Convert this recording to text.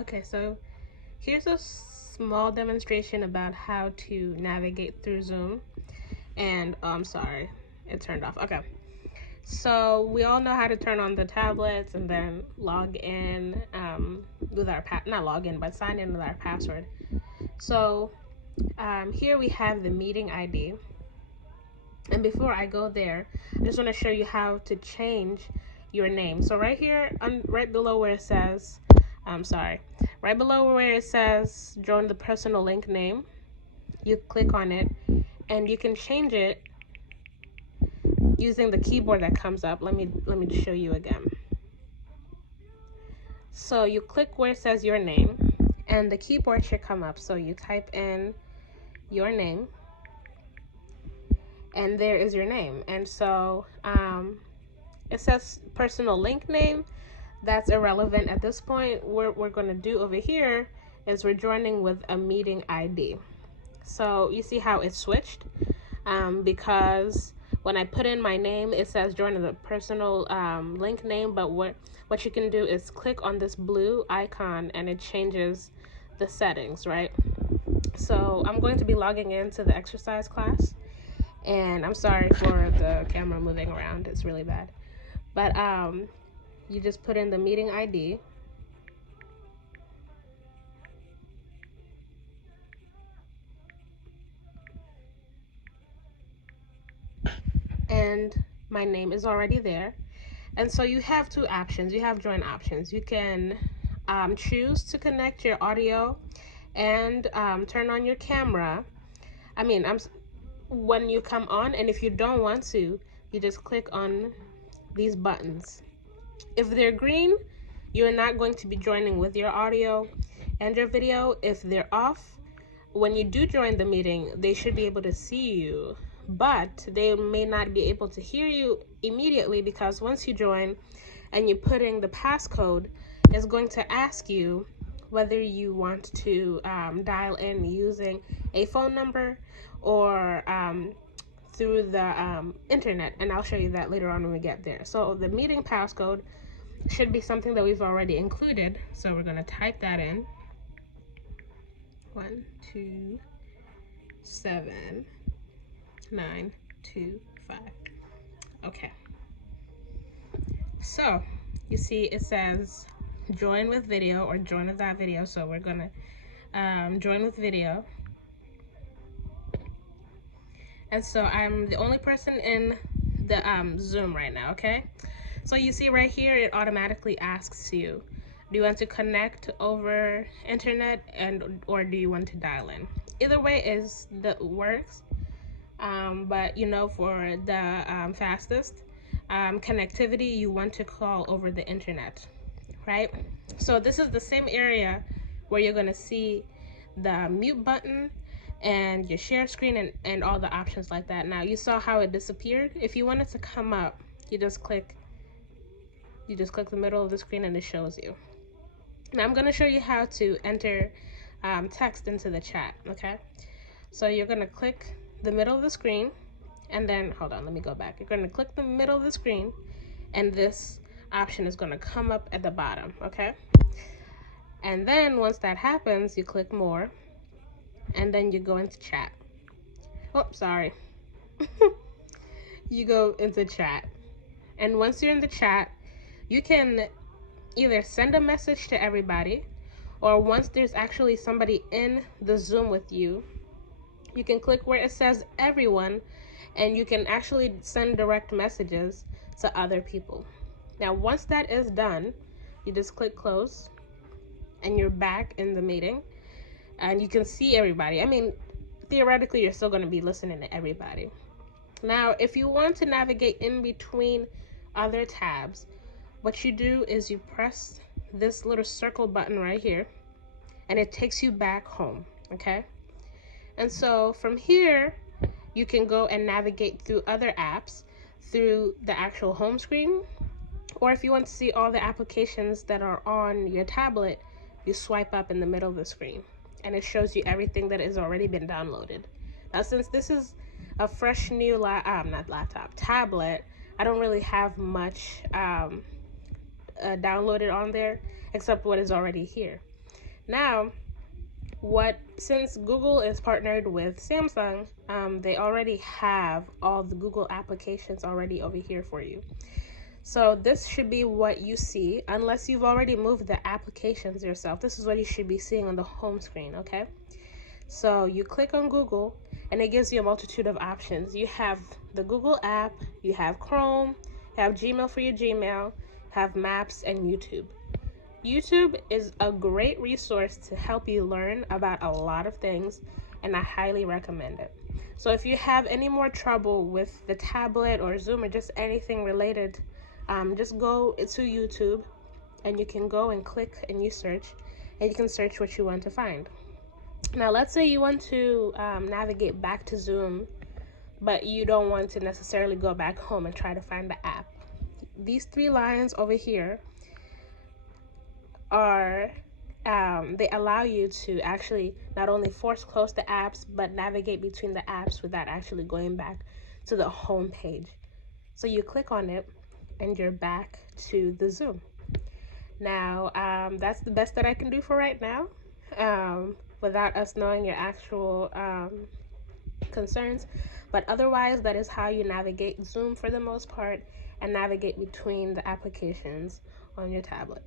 Okay, so here's a small demonstration about how to navigate through Zoom. And I'm sorry, it turned off. Okay, so we all know how to turn on the tablets and then log in with our not log in, but sign in with our password. So here we have the meeting ID. And before I go there, I just want to show you how to change your name. So right here, right below where it says, right below where it says join the personal link name, you click on it and you can change it using the keyboard that comes up. Let me show you again. So you click where it says your name and the keyboard should come up. So you type in your name and there is your name. And so it says personal link name. That's irrelevant at this point. What we're going to do over here is we're joining with a meeting ID. So you see how it switched because when I put in my name, it says join the personal link name. But what you can do is click on this blue icon and it changes the settings, right? So I'm going to be logging into the exercise class. And I'm sorry for the camera moving around. It's really bad. But you just put in the meeting ID. And my name is already there. And so you have two options. You have join options. You can choose to connect your audio and turn on your camera. When you come on, and if you don't want to, you just click on these buttons. If they're green, you're not going to be joining with your audio and your video. If they're off, when you do join the meeting, they should be able to see you, but they may not be able to hear you immediately because once you join and you put in the passcode, it's going to ask you whether you want to dial in using a phone number or through the internet, and I'll show you that later on when we get there. So the meeting passcode should be something that we've already included, so we're going to type that in. 1 2 7 9 2 5. Okay, so you see it says join with video or join with that video, so we're gonna join with video. And so I'm the only person in the Zoom right now. Okay, so you see right here it automatically asks you, do you want to connect over internet or do you want to dial in? Either way is that works. But you know, for the fastest connectivity, you want to call over the internet, right? So this is the same area where you're going to see the mute button and your share screen and all the options like that. Now you saw how it disappeared. If you want it to come up, you just click the middle of the screen and it shows you. Now I'm going to show you how to enter text into the chat. Okay, so you're going to click the middle of the screen, and then hold on, let me go back. You're going to click the middle of the screen and this option is going to come up at the bottom. Okay, and then once that happens, you click more and then you go into chat. Oh, sorry. You go into chat, and once you're in the chat, you can either send a message to everybody, or once there's actually somebody in the Zoom with you, you can click where it says everyone and you can actually send direct messages to other people. Now once that is done, you just click close and you're back in the meeting and you can see everybody. I mean, theoretically you're still going to be listening to everybody. Now if you want to navigate in between other tabs, what you do is you press this little circle button right here and it takes you back home. Okay, and so from here you can go and navigate through other apps through the actual home screen, or if you want to see all the applications that are on your tablet, you swipe up in the middle of the screen and it shows you everything that has already been downloaded. Now since this is a fresh new tablet, I don't really have much downloaded on there except what is already here. Now, since Google is partnered with Samsung, they already have all the Google applications already over here for you. So this should be what you see, unless you've already moved the applications yourself. This is what you should be seeing on the home screen, okay? So you click on Google and it gives you a multitude of options. You have the Google app, you have Chrome, you have Gmail for your Gmail, have Maps, and YouTube. YouTube is a great resource to help you learn about a lot of things, and I highly recommend it. So if you have any more trouble with the tablet or Zoom or just anything related, just go to YouTube and you can go and click and you search, and you can search what you want to find. Now, let's say you want to navigate back to Zoom, but you don't want to necessarily go back home and try to find the app. These three lines over here are they allow you to actually not only force close the apps, but navigate between the apps without actually going back to the home page. So you click on it and you're back to the Zoom. Now, that's the best that I can do for right now, without us knowing your actual concerns. But otherwise, that is how you navigate Zoom for the most part and navigate between the applications on your tablet.